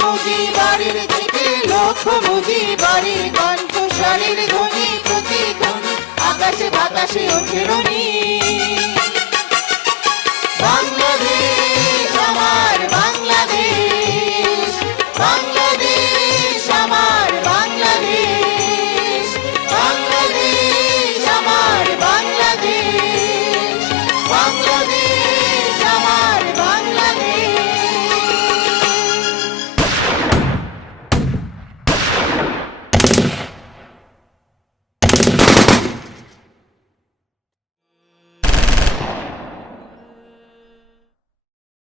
মুজি বাড়ির দিকে লক্ষ্য মুজি বাড়ির কণ্ঠ স্বরের ধ্বনি প্রতি ধ্বনি আকাশে বাতাসে ওঠে